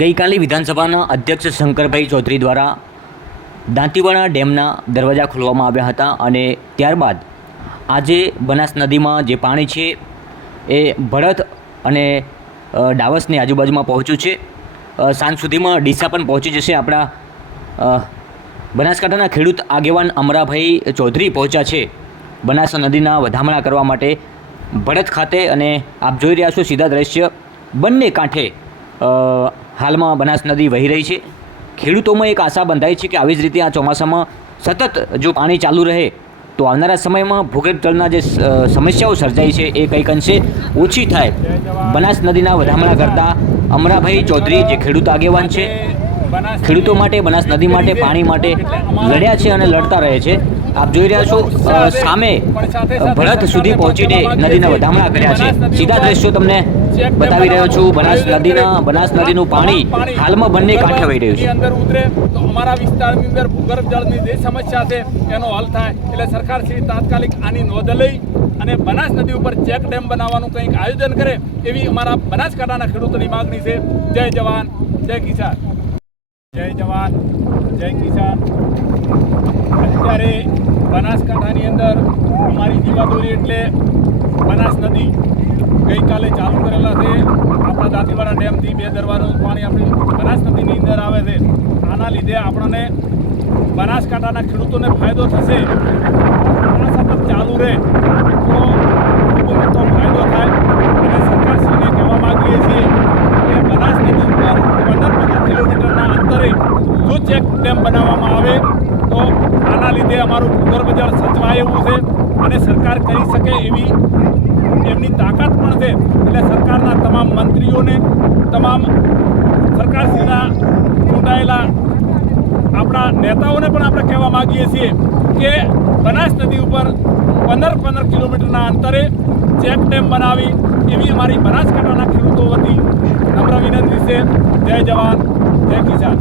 ગઈકાલે વિધાનસભાના અધ્યક્ષ શંકરભાઈ ચૌધરી દ્વારા દાંતીવાડા ડેમના દરવાજા ખોલવામાં આવ્યા હતા અને ત્યારબાદ આજે બનાસ નદીમાં જે પાણી છે એ ભરત અને ડાવસની આજુબાજુમાં પહોંચ્યું છે. સાંજ સુધીમાં ડીસા પણ પહોંચી જશે. આપણા બનાસકાંઠાના ખેડૂત આગેવાન અમરાભાઈ ચૌધરી પહોંચ્યા છે બનાસ નદીના વધામણા કરવા માટે ભરત ખાતે. અને આપ જોઈ રહ્યા છો સીધા દ્રશ્ય, બંને કાંઠે હાલમાં બનાસ નદી વહી રહી છે. ખેડૂતોમાં એક આશા બંધાઈ છે કે આવી જ રીતે આ ચોમાસામાં સતત જો પાણી ચાલુ રહે તો આવનારા સમયમાં ભૂગર્ભ જળના જે સમસ્યાઓ સર્જાઈ છે એ કંઈક અંશે ઓછી થાય. બનાસ નદીના વધામણા કરતા અમરાભાઈ ચૌધરી જે ખેડૂત આગેવાન છે, ખેડૂતો માટે, બનાસ નદી માટે, પાણી માટે લડ્યા છે અને લડતા રહે છે. આપ જોઈ રહ્યા છો સામે ભરત સુધી પહોંચીને નદીના વધામણા કર્યા છે. સીધા દ્રશ્યો તમને બતાવી રહ્યો છું. બનાસ નદીનું પાણી હાલમાં બંને કાંઠે વહી રહ્યું છે. અંદર ઉતરે તો અમારા વિસ્તારની અંદર ભૂગર્ભ જળની જે સમસ્યા છે એનો હલ થાય. એટલે સરકાર શ્રી તાત્કાલિક આની નોંધ લઈ અને બનાસ નદી ઉપર ચેક ડેમ બનાવવાનું કંઈક આયોજન કરે એવી અમારા બનાસકાંઠાના ખેડૂતોની માગણી છે. જય જવાન, જય કિસાન. જય જવાન, જય કિસાન. અત્યારે બનાસકાંઠાની અંદર અમારી જીવાદોરી એટલે બનાસ નદી ગઈકાલે ચાલુ કરેલા છે. આપણા દાંતીવાડા ડેમથી 2 દરવાજાનું પાણી આપણી બનાસ નદીની અંદર આવે છે. આના લીધે આપણને બનાસકાંઠાના ખેડૂતોને ફાયદો થશે. આ સતત ચાલુ રહે તો ખૂબ મોટો ફાયદો થાય. અને સરકારશ્રીને કહેવા માગીએ છીએ કે બનાસ નદી ઉપર 15 કિલોમીટરના અંતરે જો ચેક ડેમ બનાવવામાં આવે તો આના લીધે અમારું ભૂગર્ભ જળ સચવાય એવું છે અને સરકાર કરી શકે એવી એમની તાકાત પણ છે. એટલે સરકારના તમામ મંત્રીઓને, તમામ સરકારશ્રીના ચૂંટાયેલા આપણા નેતાઓને પણ આપણે કહેવા માગીએ છીએ કે બનાસ નદી ઉપર 15 કિલોમીટરના અંતરે ચેક ડેમ બનાવી એવી અમારી બનાસકાંઠાના ખેડૂતો વતી નમ્ર વિનંતી છે. જય જવાન, જય કિસાન.